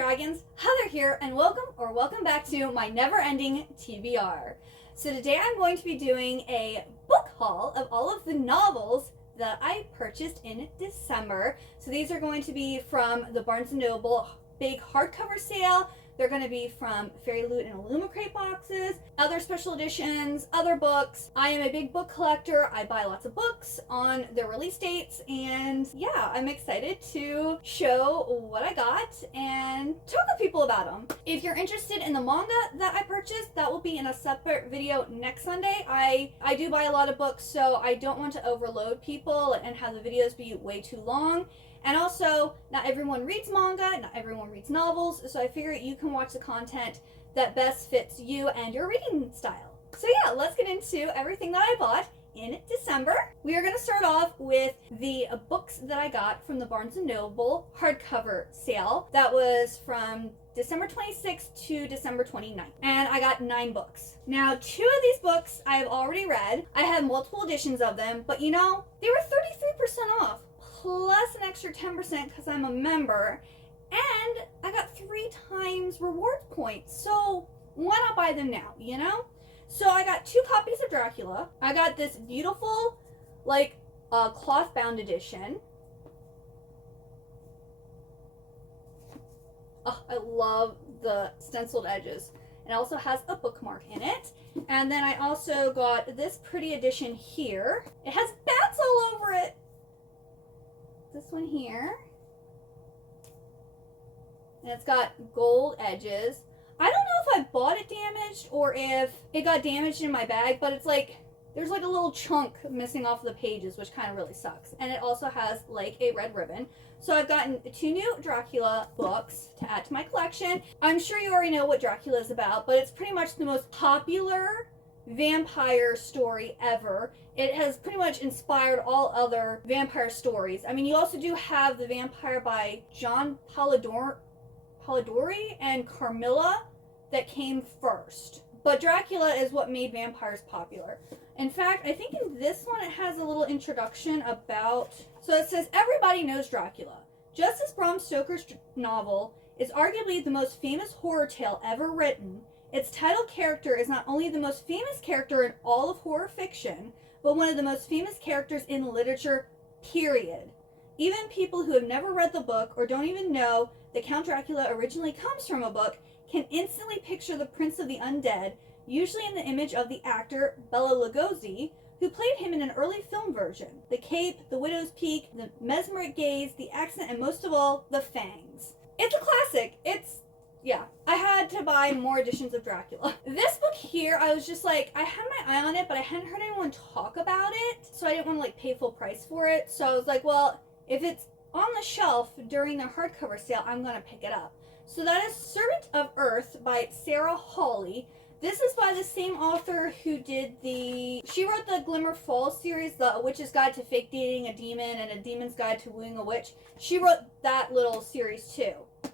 Dragons, Heather here, and welcome back to my never-ending TBR. So today I'm going to be doing a book haul of all of the novels that I purchased in December. So these are going to be from the Barnes& Noble big hardcover sale. They're going to be from Fairy Loot and Illumicrate boxes, other special editions, other books. I am a big book collector. I buy lots of books on their release dates, and yeah, I'm excited to show what I got and talk with people about them. If you're interested in the manga that I purchased, that will be in a separate video next Sunday. I do buy a lot of books, so I don't want to overload people and have the videos be way too long. And also, not everyone reads manga, not everyone reads novels, so I figure you can watch the content that best fits you and your reading style. So yeah, let's get into everything that I bought in December. We are going to start off with the books that I got from the Barnes & Noble hardcover sale. That was from December 26th to December 29th. And I got 9 books. Now, 2 of these books I have already read. I have multiple editions of them, but you know, they were 33% off. Plus an extra 10% because I'm a member, and I got 3 times rewards points, so why not buy them now, you know? So I got 2 copies of Dracula. I got this beautiful, like, cloth bound edition. Oh, I love the stenciled edges. It also has a bookmark in it. And then I also got this pretty edition here. It has bats all over it. This one here, and it's got gold edges. I don't know if I bought it damaged or if it got damaged in my bag, but it's like there's like a little chunk missing off the pages, which kind of really sucks. And it also has like a red ribbon. So I've gotten 2 new Dracula books to add to my collection. I'm sure you already know what Dracula is about, but it's pretty much the most popular vampire story ever. It has pretty much inspired all other vampire stories. I mean, you also do have The Vampire by John Polidori and Carmilla that came first. But Dracula is what made vampires popular. In fact, I think in this one it has a little introduction about... So it says, everybody knows Dracula. Just as Bram Stoker's novel is arguably the most famous horror tale ever written, its title character is not only the most famous character in all of horror fiction, but one of the most famous characters in literature, period. Even people who have never read the book or don't even know that Count Dracula originally comes from a book can instantly picture the Prince of the Undead, usually in the image of the actor Bela Lugosi, who played him in an early film version. The cape, the widow's peak, the mesmeric gaze, the accent, and most of all, the fangs. It's a classic. Yeah, I had to buy more editions of Dracula. This book here, I was just like, I had my eye on it, but I hadn't heard anyone talk about it, so I didn't want to like pay full price for it. So I was like, well, if it's on the shelf during the hardcover sale, I'm going to pick it up. So that is Servant of Earth by Sarah Hawley. This is by the same author who did she wrote the Glimmer Falls series, The Witch's Guide to Fake Dating a Demon and A Demon's Guide to Wooing a Witch. She wrote that little series too.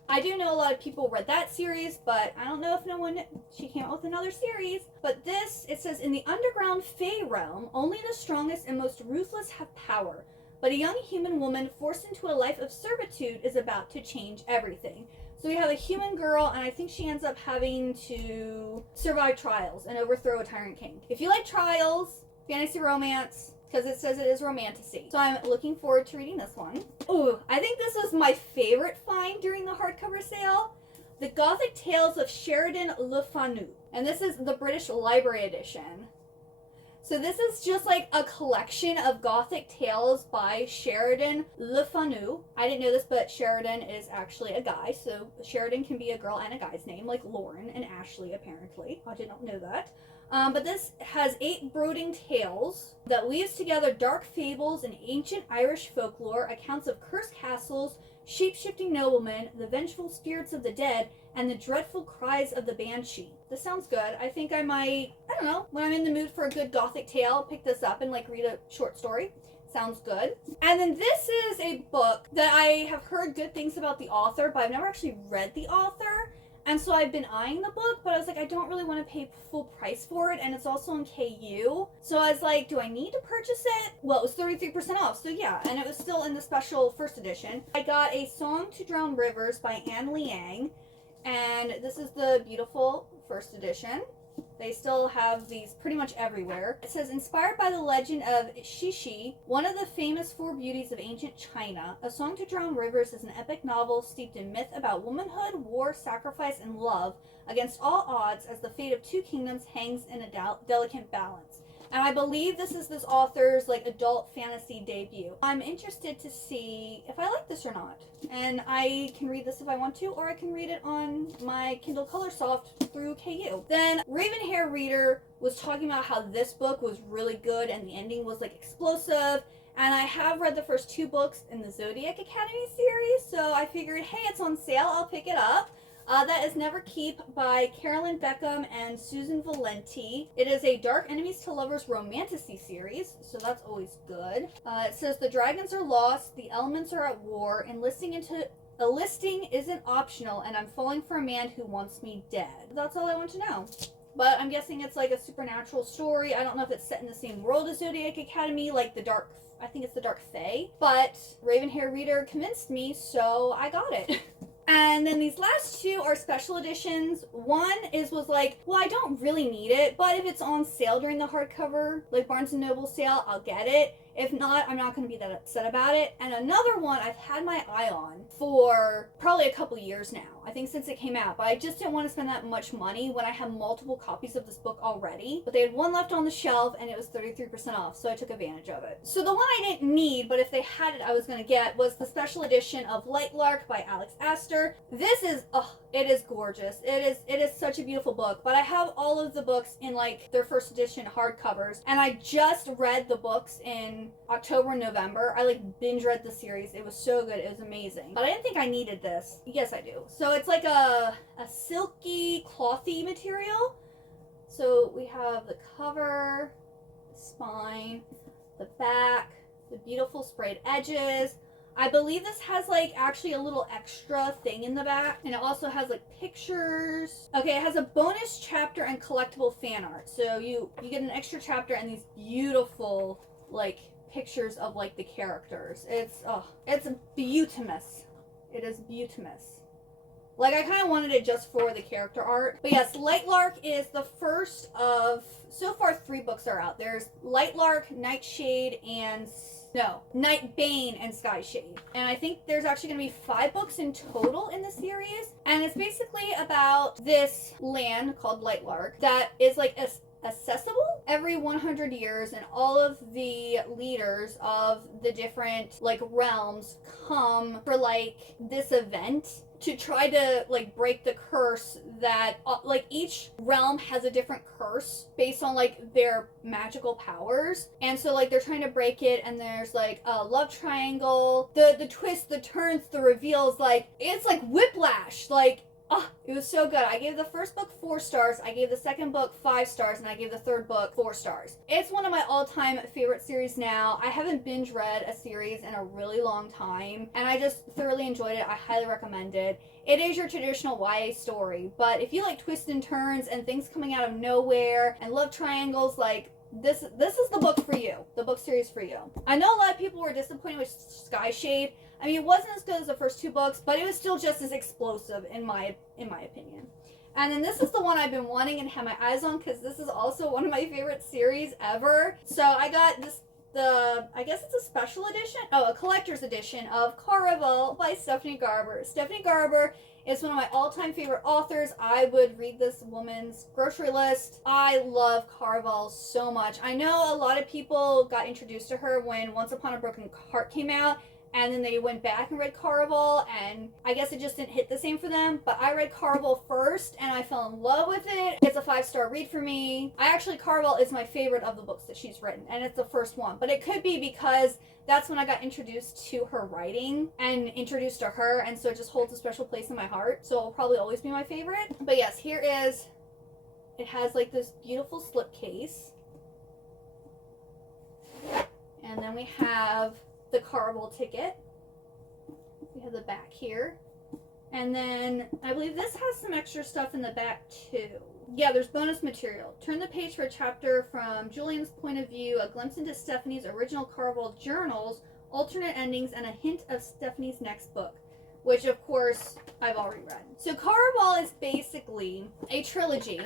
I do know a lot of people read that series, but I don't know if she came out with another series. But this, it says, in the underground Fey realm, only the strongest and most ruthless have power. But a young human woman forced into a life of servitude is about to change everything. So we have a human girl, and I think she ends up having to survive trials and overthrow a tyrant king. If you like trials, fantasy romance, because it says it is romantasy. So I'm looking forward to reading this one. Ooh, I think this was my favorite find during the hardcover sale. The Gothic Tales of Sheridan Le Fanu. And this is the British Library edition. So this is just like a collection of Gothic tales by Sheridan Le Fanu. I didn't know this, but Sheridan is actually a guy. So Sheridan can be a girl and a guy's name, like Lauren and Ashley, apparently. I did not know that. But this has 8 brooding tales that weaves together dark fables and ancient Irish folklore, accounts of cursed castles, shape-shifting noblemen, the vengeful spirits of the dead, and the dreadful cries of the banshee. This sounds good. I think I might, I don't know, when I'm in the mood for a good Gothic tale, pick this up and like read a short story. Sounds good. And then this is a book that I have heard good things about the author, but I've never actually read the author. And so I've been eyeing the book, but I was like, I don't really want to pay full price for it, and it's also in KU. So I was like, do I need to purchase it? Well, it was 33% off, so yeah, and it was still in the special first edition. I got A Song to Drown Rivers by Anne Liang, and this is the beautiful first edition. They still have these pretty much everywhere. It says, inspired by the legend of Shishi, one of the famous four beauties of ancient China, A Song to Drown Rivers is an epic novel steeped in myth about womanhood, war, sacrifice, and love against all odds as the fate of two kingdoms hangs in a delicate balance. And I believe this is this author's like adult fantasy debut. I'm interested to see if I like this or not. And I can read this if I want to, or I can read it on my Kindle Colorsoft through KU. Then Ravenhair Reader was talking about how this book was really good and the ending was like explosive. And I have read the first two books in the Zodiac Academy series, so I figured, hey, it's on sale, I'll pick it up. That is Never Keep by Carolyn Beckham and Susan Valenti. It is a Dark Enemies to Lovers romantasy series, so that's always good. It says the dragons are lost, the elements are at war, enlisting isn't optional, and I'm falling for a man who wants me dead. That's all I want to know. But I'm guessing it's like a supernatural story. I don't know if it's set in the same world as Zodiac Academy, like I think it's the Dark Fae. But Ravenhair Reader convinced me, so I got it. And then these last two are special editions. One was like, well, I don't really need it, but if it's on sale during the hardcover, like Barnes& Noble sale, I'll get it. If not, I'm not going to be that upset about it. And another one I've had my eye on for probably a couple years now. I think since it came out. But I just didn't want to spend that much money when I have multiple copies of this book already. But they had one left on the shelf and it was 33% off. So I took advantage of it. So the one I didn't need, but if they had it, I was going to get, was the special edition of Lightlark by Alex Astor. This is, it is gorgeous. It is such a beautiful book. But I have all of the books in like their first edition hardcovers. And I just read the books in October and November. I like binge read the series. It was so good. It was amazing. But I didn't think I needed this. Yes, I do. So it's like a silky, clothy material. So we have the cover, the spine, the back, the beautiful sprayed edges. I believe this has like actually a little extra thing in the back, and it also has like pictures. Okay, it has a bonus chapter and collectible fan art. So you get an extra chapter and these beautiful like pictures of like the characters. It's beautimous. It is beautimous. Like, I kind of wanted it just for the character art. But yes, Lightlark is the first of, so far 3 books are out. There's Lightlark, Nightbane, and Skyshade. And I think there's actually going to be 5 books in total in the series. And it's basically about this land called Lightlark that is like accessible every 100 years, and all of the leaders of the different like realms come for like this event to try to like break the curse that like each realm has a different curse based on like their magical powers, and so like they're trying to break it, and there's like a love triangle, the twists, the turns, the reveals, like it's like whiplash. Like, it was so good. I gave the first book 4 stars, I gave the second book 5 stars, and I gave the third book 4 stars. It's one of my all-time favorite series now. I haven't binge read a series in a really long time, and I just thoroughly enjoyed it. I highly recommend it. It is your traditional YA story, but if you like twists and turns and things coming out of nowhere and love triangles, like this is the book for you. The book series for you. I know a lot of people were disappointed with Skyshade. I mean, it wasn't as good as the first 2 books, but it was still just as explosive in my opinion. And then this is the one I've been wanting and have my eyes on, because this is also one of my favorite series ever. So I got this, I guess it's a special edition? Oh, a collector's edition of Caraval by Stephanie Garber. Stephanie Garber is one of my all-time favorite authors. I would read this woman's grocery list. I love Caraval so much. I know a lot of people got introduced to her when Once Upon a Broken Heart came out, and then they went back and read Caraval, and I guess it just didn't hit the same for them. But I read Caraval first, and I fell in love with it. It's a 5-star read for me. Caraval is my favorite of the books that she's written, and it's the first one. But it could be because that's when I got introduced to her writing and introduced to her, and so it just holds a special place in my heart. So it'll probably always be my favorite. But yes, here is, it has like this beautiful slipcase. And then we have the Caraval ticket. We have the back here. And then I believe this has some extra stuff in the back too. Yeah, there's bonus material. Turn the page for a chapter from Julian's point of view, a glimpse into Stephanie's original Caraval journals, alternate endings, and a hint of Stephanie's next book, which of course I've already read. So Caraval is basically a trilogy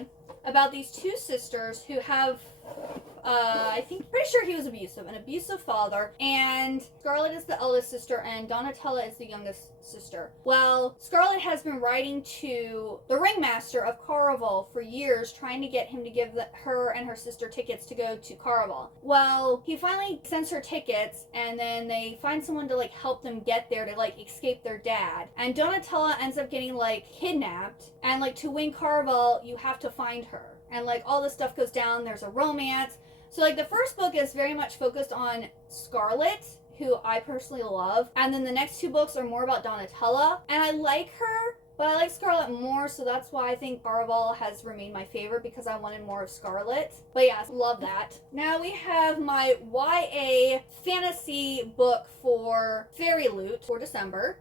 about these two sisters who have pretty sure he was abusive, an abusive father, and Scarlett is the eldest sister and Donatella is the youngest sister. Well, Scarlett has been writing to the ringmaster of Caraval for years, trying to get him to give her and her sister tickets to go to Caraval. Well, he finally sends her tickets, and then they find someone to like help them get there to like escape their dad. And Donatella ends up getting like kidnapped, and like to win Caraval, you have to find her. And like all this stuff goes down, there's a romance. So like the first book is very much focused on Scarlett, who I personally love. And then the next two books are more about Donatella. And I like her, but I like Scarlett more, so that's why I think Caraval has remained my favorite, because I wanted more of Scarlett. But yes, love that. Now we have my YA fantasy book for Fairy Loot for December.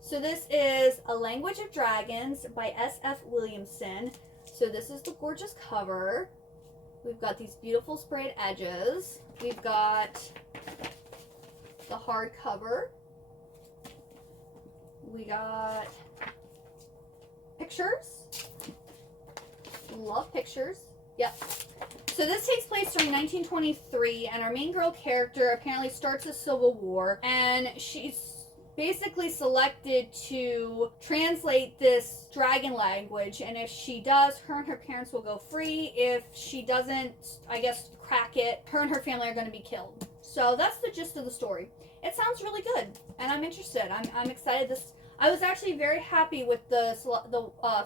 So this is A Language of Dragons by S.F. Williamson. So this is the gorgeous cover. We've got these beautiful sprayed edges. We've got the hardcover. We got pictures. Love pictures. Yep. So this takes place during 1923, and our main girl character apparently starts a civil war, and she's basically selected to translate this dragon language, and if she does, her and her parents will go free. If she doesn't, I guess, crack it, her and her family are going to be killed. So that's the gist of the story. It sounds really good, and I'm interested. I'm excited. I was actually very happy with the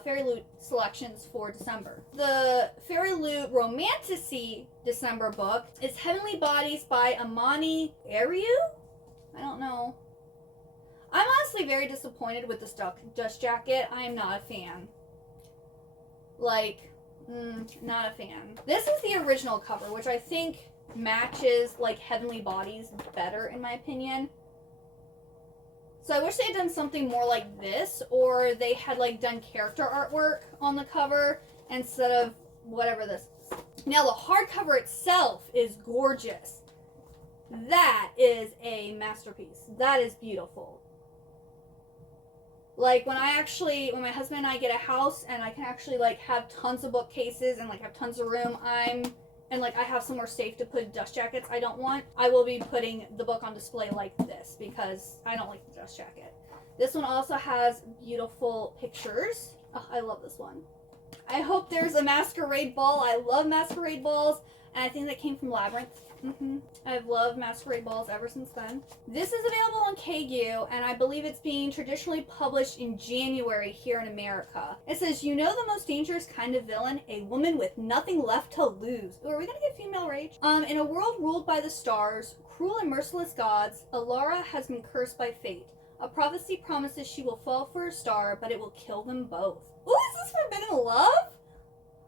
Fairy Loot selections for December. The Fairy Loot Romantasy December book is Heavenly Bodies by Amani Ariu? I don't know. I'm honestly very disappointed with this dust jacket. I am not a fan. Not a fan. This is the original cover, which I think matches like Heavenly Bodies better in my opinion. So I wish they had done something more like this, or they had like done character artwork on the cover instead of whatever this is. Now the hardcover itself is gorgeous. That is a masterpiece. That is beautiful. Like when my husband and I get a house and I can actually like have tons of bookcases and like have tons of room, and like I have somewhere safe to put dust jackets I don't want, I will be putting the book on display like this because I don't like the dust jacket. This one also has beautiful pictures. Oh, I love this one. I hope there's a masquerade ball. I love masquerade balls, and I think that came from Labyrinth. I've loved masquerade balls ever since then. This is available on KU, and I believe it's being traditionally published in January here in America. It says, you know the most dangerous kind of villain? A woman with nothing left to lose. Ooh, are we gonna get female rage? In a world ruled by the stars, cruel and merciless gods, Alara has been cursed by fate. A prophecy promises she will fall for a star, but it will kill them both. Ooh, is this Forbidden Love?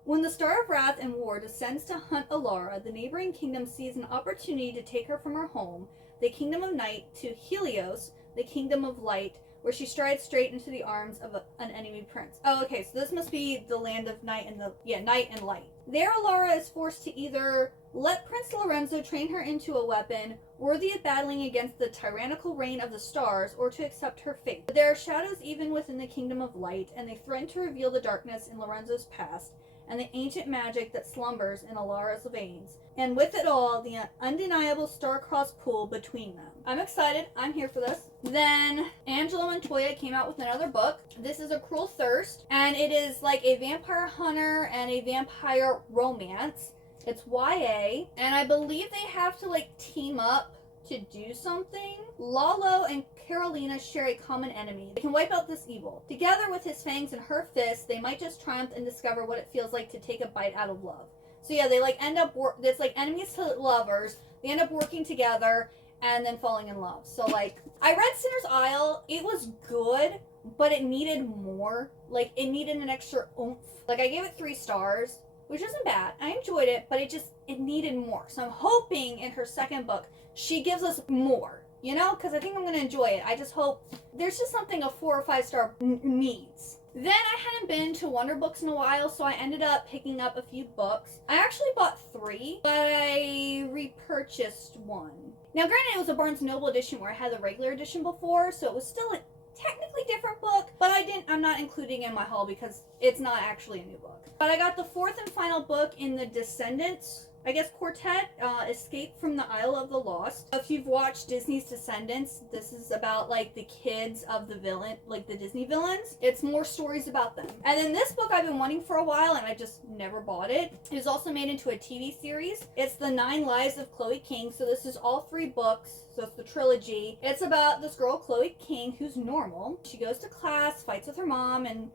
When the Star of Wrath and War descends to hunt Alara, the neighboring kingdom sees an opportunity to take her from her home, the Kingdom of Night, to Helios, the Kingdom of Light, where she strides straight into the arms of an enemy prince. Oh, okay, so this must be the land of night and night and light. There, Alara is forced to either let Prince Lorenzo train her into a weapon worthy of battling against the tyrannical reign of the stars, or to accept her fate. But there are shadows even within the Kingdom of Light, and they threaten to reveal the darkness in Lorenzo's past, and the ancient magic that slumbers in Alara's veins, and with it all, the undeniable star-crossed pool between them. I'm excited. I'm here for this. Then, Angela Montoya came out with another book. This is A Cruel Thirst, and it is like a vampire hunter and a vampire romance. It's YA, and I believe they have to like team up to do something. Lalo and Carolina share a common enemy. They can wipe out this evil. Together with his fangs and her fists, they might just triumph and discover what it feels like to take a bite out of love. So yeah, they like end up it's like enemies to lovers. They end up working together and then falling in love. So like, I read Sinner's Isle. It was good, but it needed more. Like, it needed an extra oomph. Like, I gave it 3 stars, which isn't bad. I enjoyed it, but it needed more. So I'm hoping in her second book, she gives us more. you know, because I think I'm going to enjoy it. I just hope there's just something a 4 or 5 star needs. Then I hadn't been to Wonder Books in a while, so I ended up picking up a few books. I actually bought 3, but I repurchased 1. Now, granted, it was a Barnes& Noble edition where I had the regular edition before, so it was still a technically different book, but I'm not including it in my haul because it's not actually a new book. But I got the 4th and final book in the Descendants, I guess, quartet, Escape from the Isle of the Lost. If you've watched Disney's Descendants, this is about, like, the kids of the villain, like, the Disney villains. It's more stories about them. And then this book I've been wanting for a while, and I just never bought it. It was also made into a TV series. It's The 9 Lives of Chloe King, so this is all 3 books, so it's the trilogy. It's about this girl, Chloe King, who's normal. She goes to class, fights with her mom, and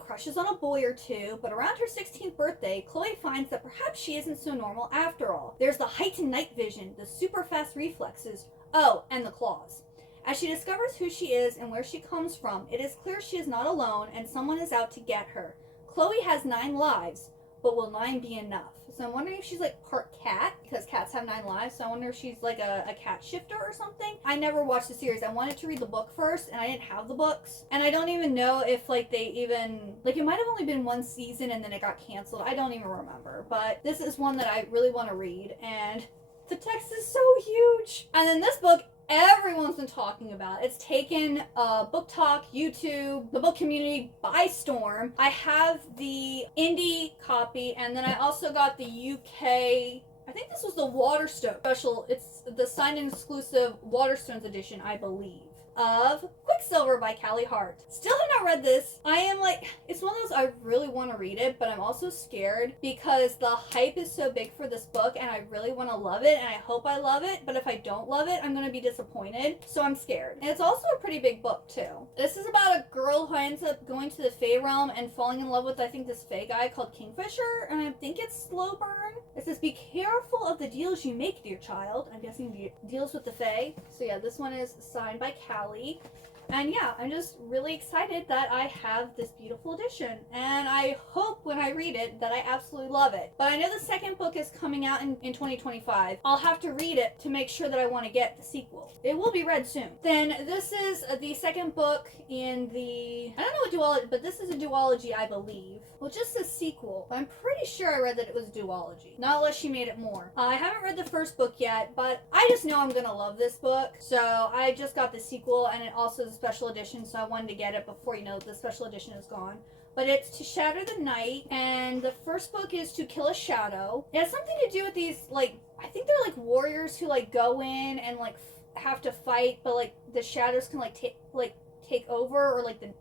crushes on a boy or 2, but around her 16th birthday, Chloe finds that perhaps she isn't so normal after all. There's the heightened night vision, the super fast reflexes, oh, and the claws. As she discovers who she is and where she comes from, it is clear she is not alone and someone is out to get her. Chloe has 9 lives, but will 9 be enough? So I'm wondering if she's like part cat, because cats have 9 lives, so I wonder if she's like a cat shifter or something. I never watched the series. I wanted to read the book first, and I didn't have the books. And I don't even know if like they even, like it might have only been 1 season and then it got canceled. I don't even remember. But this is one that I really want to read, and the text is so huge. And then this book, everyone's been talking about. It's taken Book Talk, YouTube, the book community by storm. I have the indie copy, and then I also got the UK, I think this was the Waterstone special. It's the signed and exclusive Waterstones edition, I believe, of Quicksilver by Callie Hart. Still have not read this. I am like, it's one of those I really want to read it, but I'm also scared because the hype is so big for this book and I really want to love it and I hope I love it, but if I don't love it, I'm going to be disappointed. So I'm scared. And it's also a pretty big book too. This is about a girl who ends up going to the Fae realm and falling in love with, I think, this Fae guy called Kingfisher, and I think it's slow burn. It says, be careful of the deals you make, dear child. I'm guessing deals with the Fae. So yeah, this one is signed by Callie. And yeah, I'm just really excited that I have this beautiful edition. And I hope when I read it that I absolutely love it. But I know the second book is coming out in 2025. I'll have to read it to make sure that I want to get the sequel. It will be read soon. Then this is the second book in the, I don't know what duology, but this is a duology, I believe. Well, just a sequel. I'm pretty sure I read that it was a duology. Not unless she made it more. I haven't read the first book yet, but I just know I'm gonna love this book. So I just got the sequel, and it also is a special edition, so I wanted to get it before, the special edition is gone. But it's To Shatter the Night, and the first book is To Kill a Shadow. It has something to do with these, like, I think they're like warriors who like go in and like have to fight, but like the shadows can take over,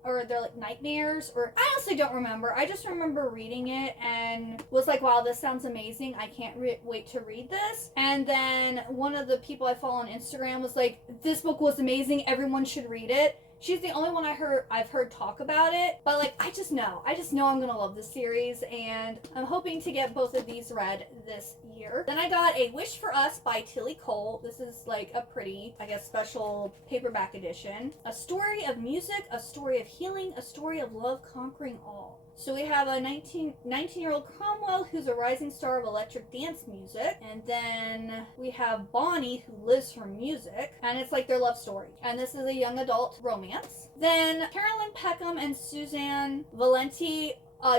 or they're like nightmares, or I honestly don't remember. I just remember reading it and was like, wow, this sounds amazing. I can't wait to read this. And then one of the people I follow on Instagram was like, this book was amazing. Everyone should read it. She's the only one I've heard talk about it, but like I just know I'm gonna love this series, and I'm hoping to get both of these read this year. Then I got A Wish for Us by Tilly Cole. This is like a pretty, I guess, special paperback edition. A story of music, a story of healing, a story of love conquering all. So we have a 19-year-old Cromwell who's a rising star of electric dance music. And then we have Bonnie who lives for music. And it's like their love story. And this is a young adult romance. Then Carolyn Peckham and Suzanne Valenti,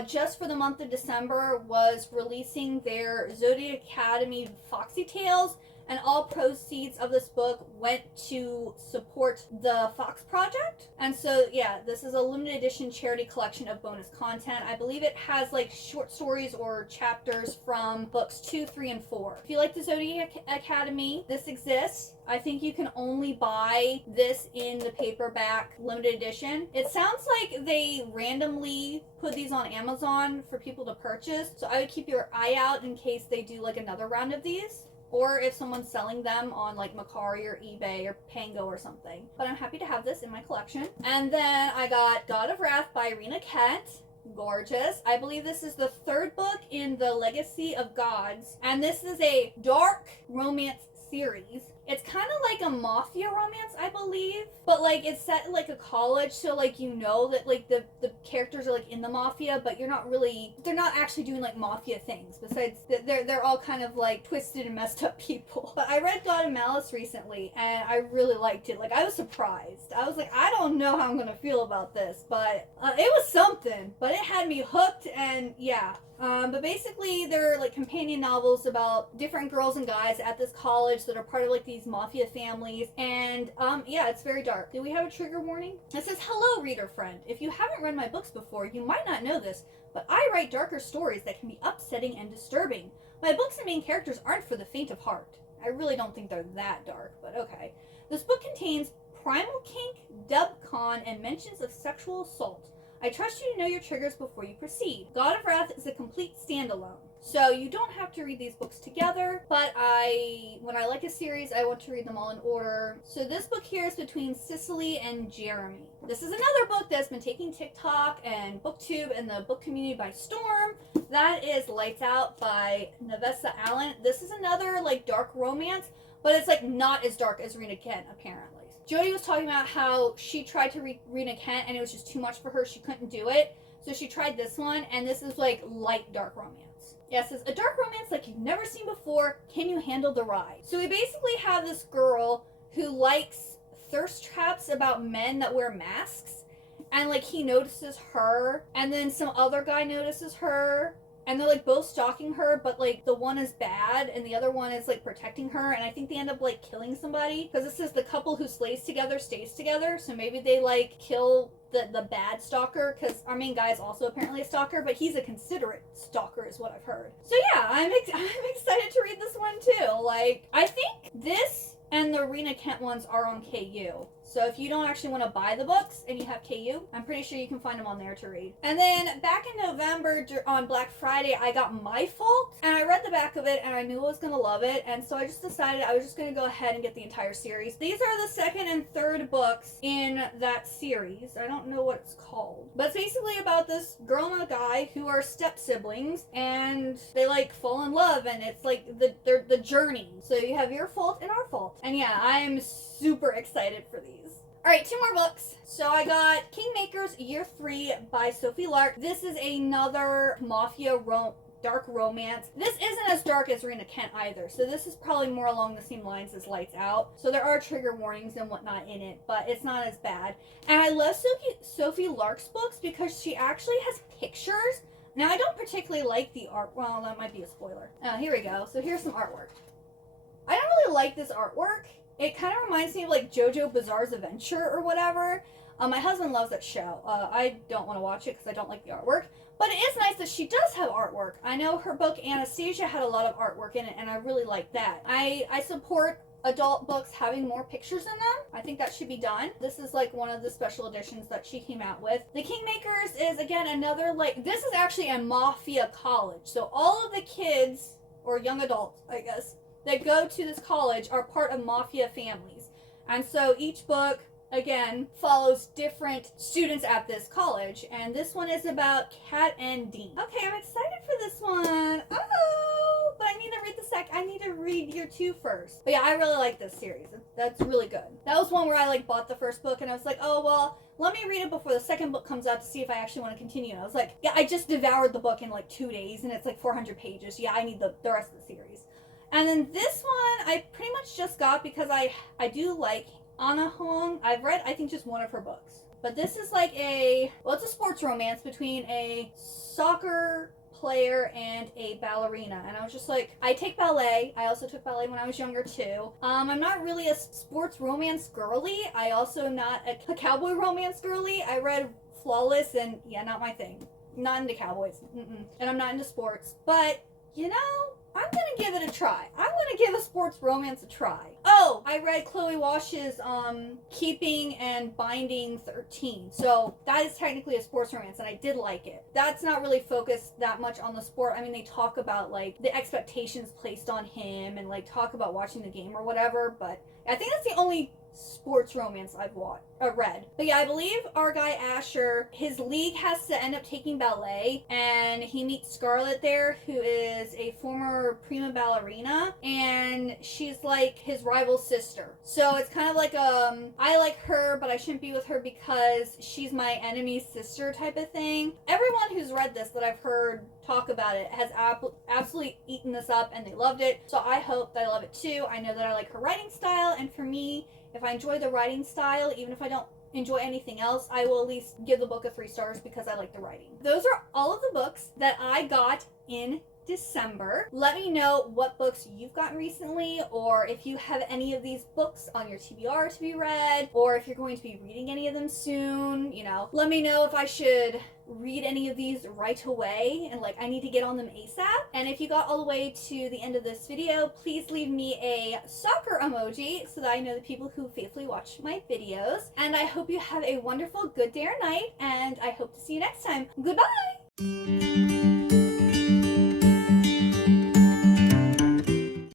just for the month of December, was releasing their Zodiac Academy Foxy Tales. And all proceeds of this book went to support the Fox Project. And so, yeah, this is a limited edition charity collection of bonus content. I believe it has like short stories or chapters from books 2, 3, and 4. If you like the Zodiac Academy, this exists. I think you can only buy this in the paperback limited edition. It sounds like they randomly put these on Amazon for people to purchase. So I would keep your eye out in case they do like another round of these, or if someone's selling them on like Mercari or eBay or Pango or something. But I'm happy to have this in my collection. And then I got God of Wrath by Rena Kent. Gorgeous. I believe this is the 3rd book in the Legacy of Gods, and this is a dark romance series. It's kind of like a mafia romance, I believe, but like it's set in like a college, so like you know that like the characters are like in the mafia, but they're not actually doing like mafia things. Besides, they're all kind of like twisted and messed up people. But I read God of Malice recently, and I really liked it. Like I was surprised. I was like, I don't know how I'm gonna feel about this, but it was something. But it had me hooked, and yeah. But basically, they're like companion novels about different girls and guys at this college that are part of like these mafia families. And yeah, it's very dark. Do we have a trigger warning? It says, "Hello, reader friend. If you haven't read my books before, you might not know this, but I write darker stories that can be upsetting and disturbing. My books and main characters aren't for the faint of heart." I really don't think they're that dark, but okay. "This book contains primal kink, dub con, and mentions of sexual assault. I trust you to know your triggers before you proceed. God of Wrath is a complete standalone. So you don't have to read these books together, but when I like a series, I want to read them all in order. So this book here is between Cicely and Jeremy. This is another book that's been taking TikTok and BookTube and the book community by storm. That is Lights Out by Nevessa Allen. This is another like dark romance, but it's like not as dark as Rena Kent, apparently. Jody was talking about how she tried to read Rena Kent and it was just too much for her. She couldn't do it. So she tried this one, and this is like light dark romance. Yes, it's a dark romance like you've never seen before. Can you handle the ride? So we basically have this girl who likes thirst traps about men that wear masks. And like he notices her, and then some other guy notices her. And they're like both stalking her, but like the one is bad and the other one is like protecting her. And I think they end up like killing somebody, because this is the couple who stays together. So maybe they like kill the bad stalker, because our main guy is also apparently a stalker, but he's a considerate stalker is what I've heard. So yeah, I'm excited to read this one too. Like I think this and the Rena Kent ones are on KU. So if you don't actually want to buy the books and you have KU, I'm pretty sure you can find them on there to read. And then back in November on Black Friday, I got My Fault, and I read the back of it and I knew I was going to love it. And so I just decided I was just going to go ahead and get the entire series. These are the second and third books in that series. I don't know what it's called, but it's basically about this girl and a guy who are step siblings, and they like fall in love, and it's like the journey. So you have Your Fault and Our Fault. And yeah, I am super excited for these. Alright, 2 more books. So I got Kingmakers Year 3 by Sophie Lark. This is another mafia dark romance. This isn't as dark as Rena Kent either, so this is probably more along the same lines as Lights Out. So there are trigger warnings and whatnot in it, but it's not as bad. And I love Sophie Lark's books because she actually has pictures. Now, I don't particularly like the art. Well, that might be a spoiler. Here we go. So here's some artwork. I don't really like this artwork. It kind of reminds me of like JoJo Bizarre's Adventure or whatever. My husband loves that show. I don't want to watch it because I don't like the artwork. But it is nice that she does have artwork. I know her book Anastasia had a lot of artwork in it, and I really like that. I support adult books having more pictures in them. I think that should be done. This is like one of the special editions that she came out with. The Kingmakers is again another like, this is actually a mafia college. So all of the kids, or young adults, I guess, that go to this college are part of mafia families. And so each book, again, follows different students at this college. And this one is about Kat and Dean. Okay, I'm excited for this one. Oh, but I need to read I need to read Year 2 first. But yeah, I really like this series. That's really good. That was one where I like bought the first book and I was like, oh, well, let me read it before the second book comes out to see if I actually want to continue. And I was like, yeah, I just devoured the book in like 2 days and it's like 400 pages. Yeah, I need the rest of the series. And then this one I pretty much just got because I do like Anna Hong. I've read, I think, just one of her books. But this is like it's a sports romance between a soccer player and a ballerina. And I was just like, I take ballet. I also took ballet when I was younger too. I'm not really a sports romance girly. I also am not a cowboy romance girly. I read Flawless and yeah, not my thing. Not into cowboys. And I'm not into sports. But, you know, I'm gonna give it a try. I'm gonna give a sports romance a try. Oh, I read Chloe Wash's Keeping and Binding 13. So that is technically a sports romance, and I did like it. That's not really focused that much on the sport. I mean, they talk about like the expectations placed on him and like talk about watching the game or whatever, but I think that's the only sports romance I've read. But yeah, I believe our guy Asher, his league has to end up taking ballet, and he meets Scarlett there, who is a former prima ballerina, and she's like his rival sister. So it's kind of like I like her, but I shouldn't be with her because she's my enemy's sister type of thing. Everyone who's read this that I've heard talk about it has absolutely eaten this up, and they loved it. So I hope that I love it too. I know that I like her writing style, and for me, if I enjoy the writing style, even if I don't enjoy anything else, I will at least give the book a 3 stars because I like the writing. Those are all of the books that I got in December. Let me know what books you've gotten recently, or if you have any of these books on your TBR to be read, or if you're going to be reading any of them soon. You know, let me know if I should read any of these right away and like I need to get on them ASAP. And if you got all the way to the end of this video, please leave me a soccer emoji so that I know the people who faithfully watch my videos. And I hope you have a wonderful good day or night, and I hope to see you next time. Goodbye!